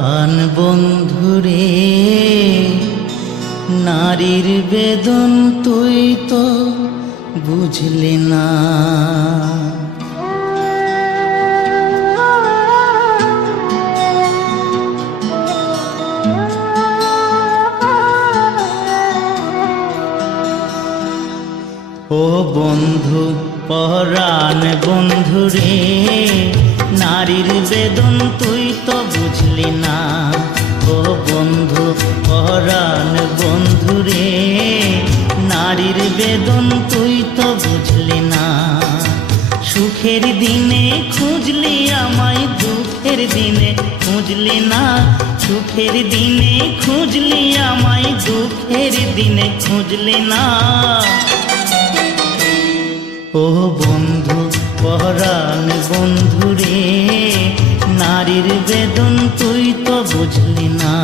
পরাণ বন্ধুরে, নারীর বেদন তুই তো বুঝলি না। ও বন্ধু পরাণ বন্ধুরে, নারীর বেদন তুই তো বুঝলি না। ও বন্ধু পরাণ বন্ধুরে, নারীর বেদন তুই তো বুঝলি না। সুখের দিনে খুঁজলি আমায়, দুঃখের দিনে খুঁজলি না। সুখের দিনে খুঁজলি আমায়, দুঃখের দিনে খুঁজলি না। ও বন্ধু পরাণ বন্ধুরে, নারীর বেদন তুই তো বুঝলি না।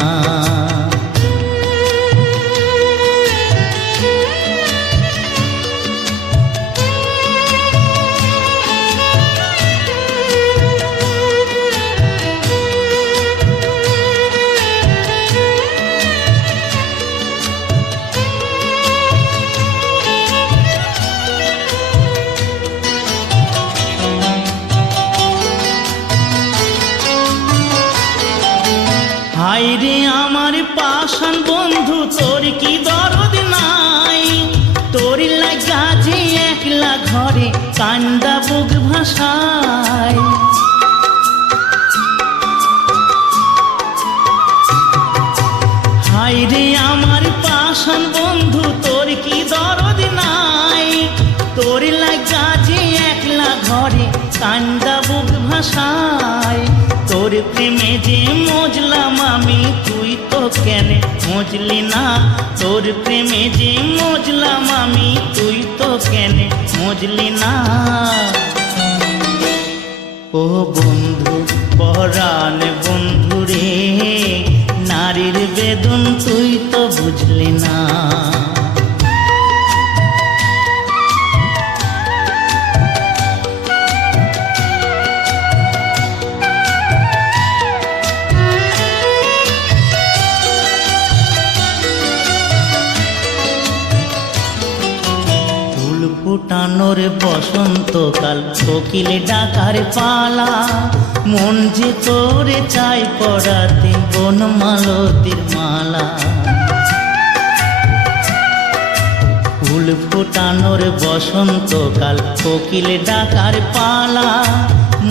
হায়রে আমার পাষাণ বন্ধু, তোর কি দরদ নাই? তোর লাগা যে একলা ঘরে কান্দা বুক ভাষায়। হায়রে আমার পাষাণ বন্ধু, তোর কি দরদ নাই? তোর লাগা যে একলা ঘরে কান্দা বুক ভাষায়। তোর প্রেমে যে মজলাম আমি, তুই তো কেন মজলি না? তোর প্রেমে যে মজলাম আমি, তুই তো কেন মজলি না? ও বন্ধু পরাণ বন্ধুরে, নারীর বেদন তুই তো বুঝলি না। ফুটানোর বসন্তকাল, কোকিল ডাকার পালা। মন যে তোরে চাই পড়াতে বনমালতির মালা। ফুল ফুটানোর বসন্তকাল, কোকিল ডাকার পালা।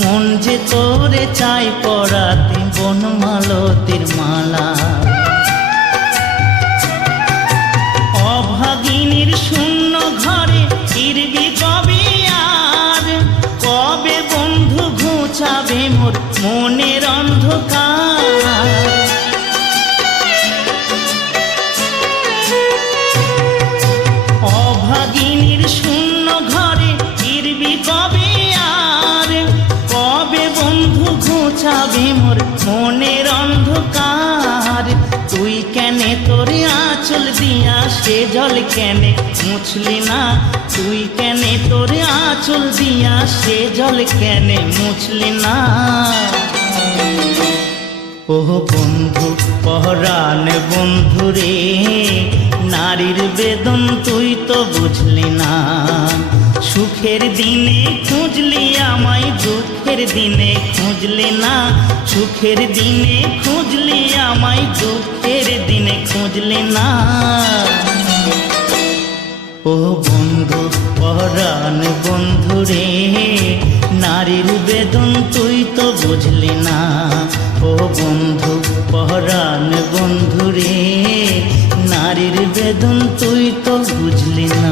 মন যে তোরে চাই পড়াতে বনমালতির মালা। অভাগিনীর শূন্য ঘরে ফিরবি কবে আর? কবে বন্ধু ঘুচাবে মোর মনের অন্ধকার? অভাগিনীর শূন্য ঘরে ফিরবি কবে আর? কবে বন্ধু ঘুচাবে মোর মনের অন্ধকার? তুই কেনে তোরে আঁচল দিয়া সে জল কেনে মুছলি না? তুই কেনে তোরে আঁচল দিয়া সে জল কেনে মুছলি না? ও বন্ধু পরাণ বন্ধুরে, নারীর বেদন তুই তো বুঝলি না। সুখের দিনে খুঁজলি আমায়, দুঃখের দিনে খুঁজলি না। সুখের দিনে খুঁজলি আমায়, দুঃখের দিনে খুঁজলি না। ও বন্ধু পরাণ বন্ধুরে, নারীর বেদন তুই তো বুঝলি না। ও বন্ধু পরাণ বন্ধুরে, নারীর বেদন তুই তো বুঝলি না।